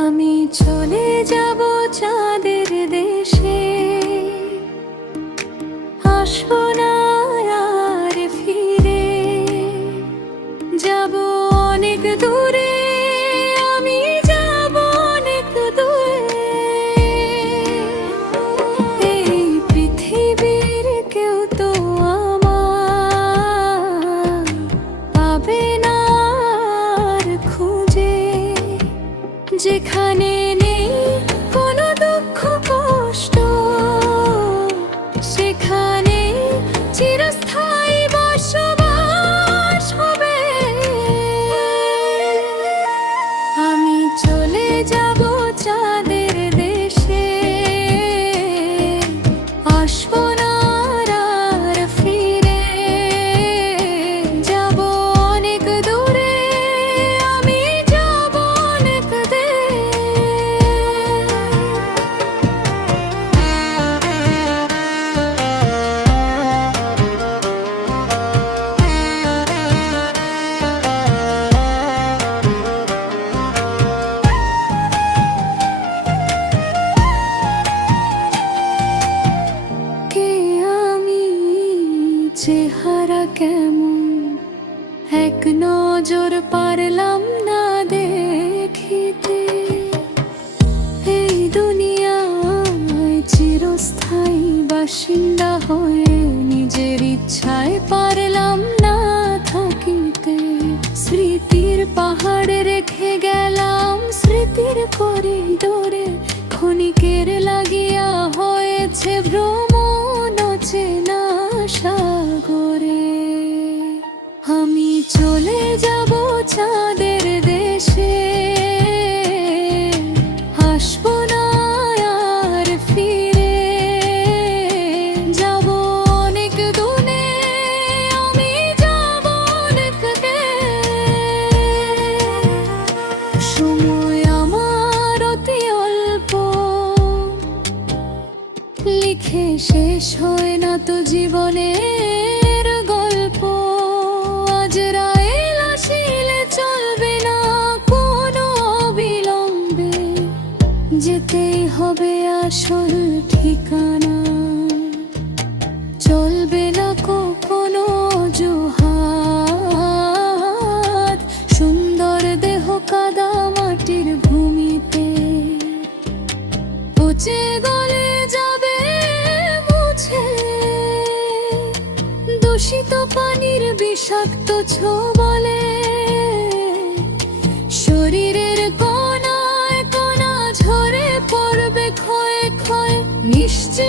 আমি চলে যাব চাঁদের দেশে, আসবো না আর ফিরে। যাব অনেক দূরে, আমি যাব অনেক দূরে। এই পৃথিবীর কেউ তো আমার পাবে না আর খুঁজে, যেখানে নেই কোনো দুঃখ কষ্ট, সেখানে চিরস্থায়ী বসবাস হবে। আমি চলে যাব চাঁদের দেশে, আসবো না আর ফিরে। যাব অনেক দূরে, আমি যাব অনেক দূরে। কে আমি, চেহারা কেমন, এক নজর পারলাম না দেখিতে। এই দুনিয়ায় চিরস্থায়ী বাসিন্দা হয়ে নিজের ইচ্ছায় পারলাম না থাকিতে। স্মৃতির পাহাড় রেখে গেলাম স্মৃতির করিডোরে, ক্ষণিকের লাগিয়া হয়েছে ভ্রমণ অচেনা সাগরে। আমি চলে যাব চাঁদের দেশে, আসবো না আর ফিরে। যাব অনেক দূরে, আমি যাব অনেক দূরে। সময় আমার অতি অল্প, লিখে শেষ হয় না তো জীবনের গল্প। আজ রাইল আসিলে চলবে না কোনো অবিলম্বে, যেতেই হবে আসল ঠিকানা। চলবে না কোনো অজুহাত, সুন্দর দেহ কাদা মাটির ভূমিতে পচে গলে যাবে মুছে। দূষিত পানির বিষাক্ত ছোবলে শরীরের কোনায় কোনা ঝরে পড়বে ক্ষয়ে ক্ষয়ে। নিশ্চিত